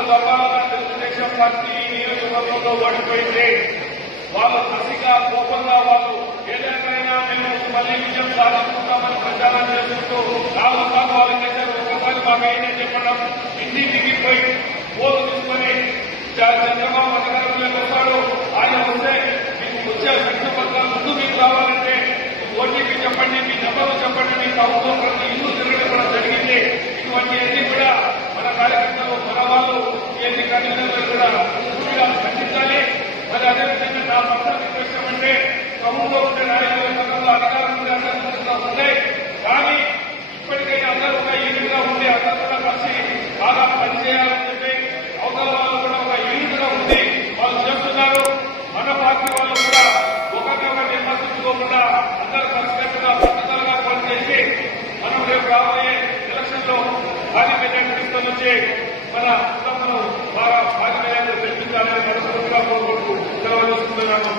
స్వభావంగా Telugu Desam party నియోజకవర్గంలో ఓడిపోయింది. వాళ్ళు కసిగా కోపంగా వాళ్ళు ఏదైనా మేము మళ్ళీ విజయం సాధించుకుంటామని ప్రచారం చేసుకుంటూ నాలుగు సార్లు వాళ్ళు ఒక్కసారి మాకు అయిందని చెప్పడం ఇంటింటికి పోయి ఓటు తీసుకొని చంద్రబాబు అధికారంలోకి వస్తాడు ఆయన వస్తే మీకు వచ్చే శక్తి పత్రాలు ముందు మీకు రావాలంటే ఓటీపీ చెప్పండి మీ నెంబర్లు చెప్పండి మీ ప్రభుత్వం ప్రతి ఇల్లు తిరగడం కూడా జరిగింది. ఇటువంటి ఎన్ని ఏదైతే మన కుటుంబం బాగా భాగమయ్యేలా పెంచుతారని కోరుకుంటూ సెలవు తీసుకుంటున్నాను.